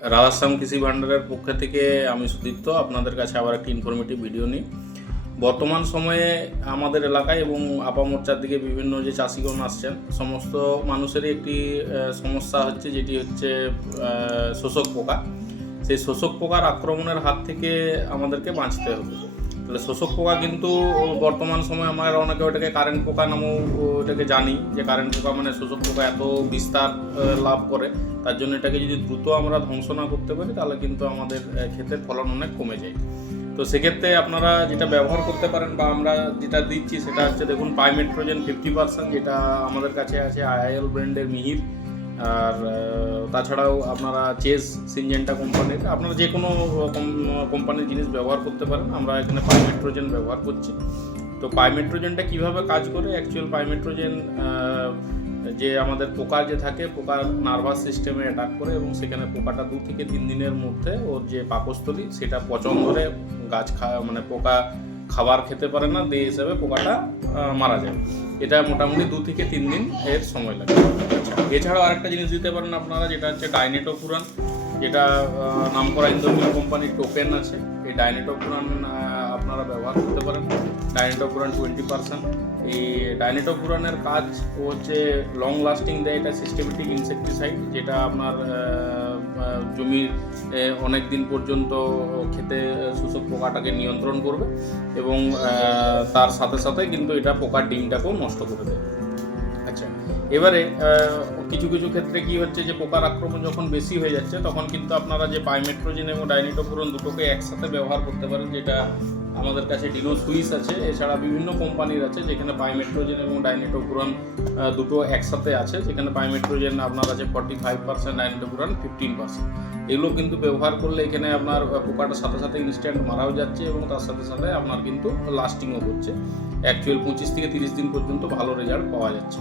রাধাশ্যাম কৃষি ভাণ্ডারের পক্ষ থেকে আমি সুদীপ্ত, আপনাদের কাছে আবার একটি ইনফরমেটিভ ভিডিও নিই। বর্তমান সময়ে আমাদের এলাকায় এবং আপা মোর্চার দিকে বিভিন্ন যে চাষিগণ আসছেন, সমস্ত মানুষেরই একটি সমস্যা হচ্ছে যেটি হচ্ছে শোষক পোকা। সেই শোষক পোকার আক্রমণের হাত থেকে আমাদেরকে বাঁচতে হবে। তাহলে শোষক পোকা কিন্তু বর্তমান সময়ে আমরা অনেকে ওটাকে কারেন্ট পোকা নামও ওটাকে জানি, যে কারেন্ট পোকা মানে শোষক পোকা এত বিস্তার লাভ করে। তার জন্য এটাকে যদি দ্রুত আমরা ধ্বংস না করতে পারি, তাহলে কিন্তু আমাদের ক্ষেতের ফলন অনেক কমে যায়। তো সেক্ষেত্রে আপনারা যেটা ব্যবহার করতে পারেন বা আমরা যেটা দিচ্ছি, সেটা হচ্ছে দেখুন পাইমেট্রোজেন ফিফটি পার্সেন্ট যেটা আমাদের কাছে আছে আইএল ব্র্যান্ডের মিহির। আর তাছাড়াও আপনারা চেস সিনজেন্টা কোম্পানির আপনারা যে কোনো কোম্পানির জিনিস ব্যবহার করতে পারেন। আমরা এখানে পাইমেট্রোজেন ব্যবহার করছি। তো পাইমেট্রোজেনটা কীভাবে কাজ করে? অ্যাকচুয়াল পাইমেট্রোজেন যে আমাদের পোকা যে থাকে, পোকার নার্ভাস সিস্টেমে অ্যাটাক করে এবং সেখানে পোকাটা দু থেকে তিন দিনের মধ্যে ওর যে পাকস্থলী, সেটা পচন ধরে গাছ খা মানে পোকা খাবার খেতে পারে না দিয়ে হিসাবে পোকাটা মারা যায়। এটা মোটামুটি দু থেকে তিন দিন এর সময় লাগে। আচ্ছা এছাড়াও আরেকটা জিনিস দিতে পারেন আপনারা যেটা হচ্ছে ডাইনেটো ডাইনেটোফুরান যেটা আহ, নামকরা ইন্দোমিল কোম্পানির টোকেন আছে। এই ডাইনেটো ডাইনেটোফুরান আপনারা ব্যবহার করতে পারেন। ডাইনেটোফুরান টোয়েন্টি পার্সেন্ট এই ডাইনেটোফুরানের কাজ হচ্ছে লং লাস্টিং দেয় এটা সিস্টেমেটিক ইনসেকটিসাইড যেটা আপনার জমির অনেক দিন পর্যন্ত খেতে শোষক পোকাটাকে নিয়ন্ত্রণ করবে এবং তার সাথে সাথে কিন্তু এটা পোকার ডিমটাকেও নষ্ট করে দেবে। আচ্ছা এবারে কিছু কিছু ক্ষেত্রে কি হচ্ছে যে পোকার আক্রমণ যখন বেশি হয়ে যাচ্ছে, তখন কিন্তু আপনারা যে পাইমেট্রোজেন এবং ডাইনিটোপুরন দুটোকে একসাথে ব্যবহার করতে পারেন, যেটা আমাদের কাছে ডিনো সুইস আছে, এছাড়া বিভিন্ন কোম্পানির আছে, যেখানে পাইমেট্রোজেন এবং ডাইনিটোফুরন দুটো একসাথে আছে, যেখানে পাইমেট্রোজেন আপনার আছে forty five percent dinotefuran fifteen percent এগুলো কিন্তু ব্যবহার করলে এখানে আপনার পোকাটার সাথে সাথে ইনস্ট্যান্ট মারাও যাচ্ছে এবং তার সাথে সাথে আপনার কিন্তু লাস্টিংও করছে অ্যাকচুয়াল পঁচিশ থেকে তিরিশ দিন পর্যন্ত ভালো রেজাল্ট পাওয়া যাচ্ছে।